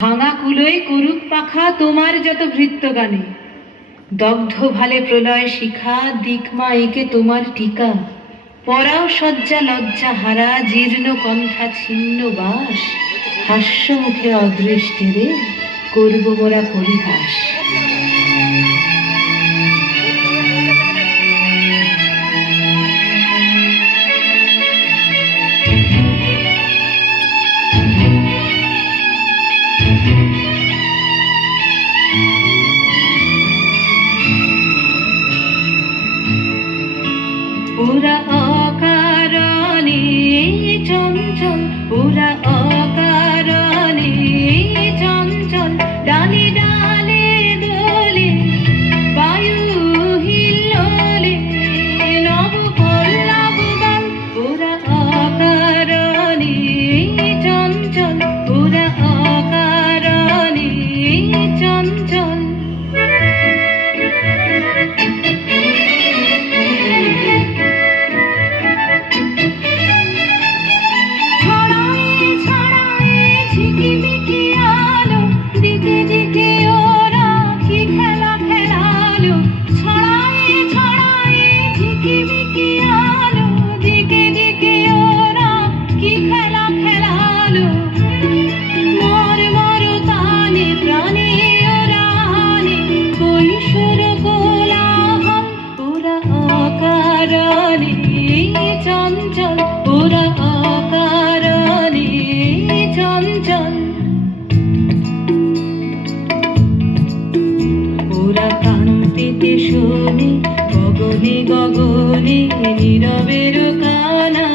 ভাঙা কুলোয় করুক পাখা তোমার যত ভৃত্য গানে, দগ্ধ ভালে প্রলয় শিখা দিকমা একে তোমার টিকা, পরাও শয্যা লজ্জা হারা জীর্ণ কণ্ঠা ছিন্ন বাস, হাস্য মুখে অদৃষ্টেরে করব মোরা পরিহাস। ওরা অকারণে চঞ্চল, ওরা অকারণে চঞ্চল, ডালে ডালে দোলে বায়ু হিল্লোলে নব পল্লব গান। ওরা অকারণে চঞ্চল, ওরা অকারণে চঞ্চল। চঞ্চল, ওরা অকারণে চঞ্চল। ওরা কান পেতে শোনে গগনে গগনে নীরবের কানা